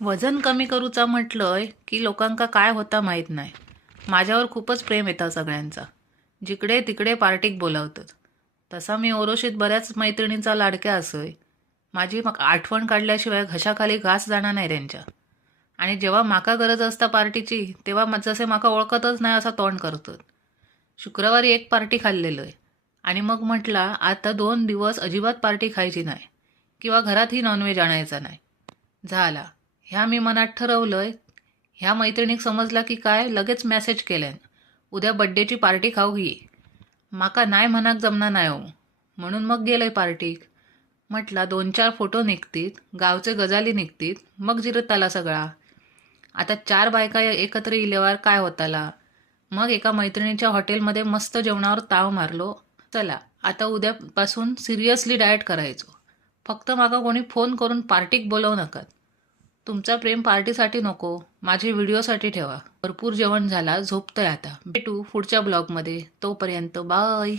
वजन कमी करूचा म्हटलंय की लोकांका काय होता माहीत नाही. माझ्यावर खूपच प्रेम येतं सगळ्यांचा. जिकडे तिकडे पार्टीक बोलावतात. तसा मी ओरोशीत बऱ्याच मैत्रिणींचा लाडक्या असोय. माझी मग आठवण काढल्याशिवाय घशाखाली घास जाणार नाही त्यांच्या. आणि जेव्हा माका गरज असता पार्टीची तेव्हा जसे माका ओळखतच नाही असा तोंड करतात. शुक्रवारी एक पार्टी खाल्लेलं आहे आणि मग म्हटला आता 2 दिवस अजिबात पार्टी खायची नाही किंवा घरातही नॉनव्हेज आणायचा नाही. झाला. ह्या मी मनात ठरवलंय. ह्या मैत्रिणीक समजला की काय लगेच मेसेज केल्यान उद्या बड्डेची पार्टी खाऊ ये. माका नाही म्हणाक जमना नाही हो. म्हणून मग गेलंय पार्टीक. म्हटला 2-4 फोटो निघतील, गावचे गजाली निघतील, मग जिरताला सगळा. आता 4 बायका एकत्र इल्यावर काय होताला. मग एका मैत्रिणीच्या हॉटेलमध्ये मस्त जेवणावर ताव मारलो. चला आता उद्यापासून सिरियसली डाएट करायचो. फक्त माका कोणी फोन करून पार्टीक बोलवू नका. तुमचा प्रेम पार्टीसाठी नको, माझे व्हिडिओसाठी ठेवा. भरपूर जेवण झाला, झोपतंय आता. भेटू पुढच्या ब्लॉगमध्ये. तोपर्यंत बाय.